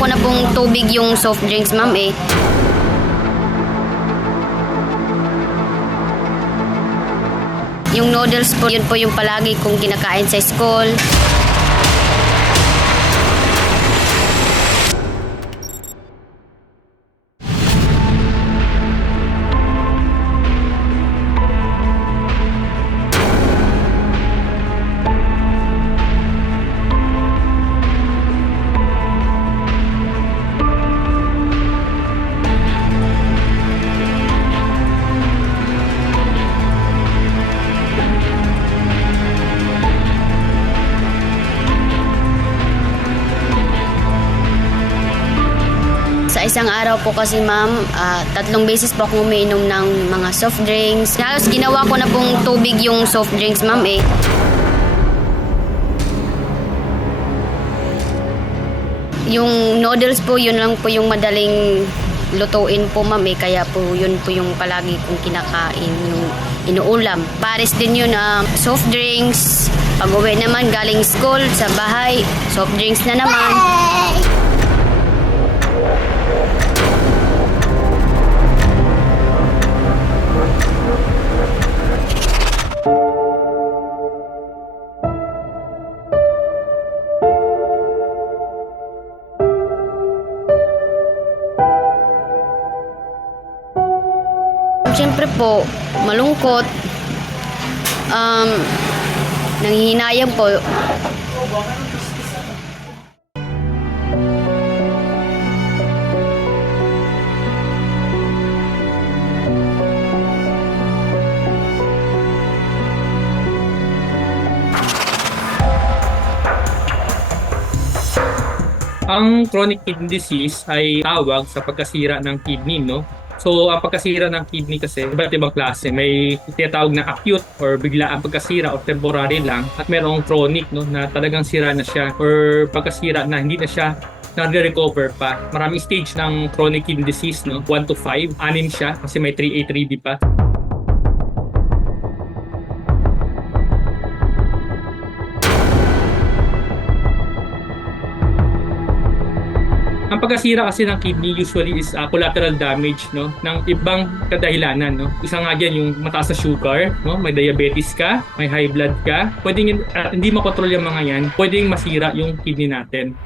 ko na pong tubig yung soft drinks, ma'am eh. Yung noodles po, yun po yung palagi kong kinakain sa school. Sa isang araw po kasi ma'am, ah, tatlong beses po ako umiinom ng mga soft drinks. Halos ginawa ko na pong tubig yung soft drinks ma'am eh. Yung noodles po, yun lang po yung madaling lutuin po ma'am eh. Kaya po yun po yung palagi kong kinakain, yung inuulam. Pares din yun, ah, soft drinks. Pag uwi naman galing school, sa bahay, soft drinks na naman. Siyempre po, malungkot. Um, nanghihinayang po. Ang chronic kidney disease ay tawag sa pagkasira ng kidney, no? So, ang pagkasira ng kidney kasi, iba't ibang klase. May tinatawag na acute or bigla ang pagkasira o temporary lang. At merong chronic, no, na talagang sira na siya or pagkasira na hindi na siya nare-recover pa. Maraming stage ng chronic kidney disease, no? 1 to 5. Anim siya kasi may 3A, 3B pa. Ang pagkasira kasi ng kidney usually is uh, collateral damage no ng ibang kadahilanan no. Isa nga diyan yung mataas na sugar, no, may diabetes ka, may high blood ka. Pwedeng uh, hindi makontrol yung mga yan, pwedeng masira yung kidney natin.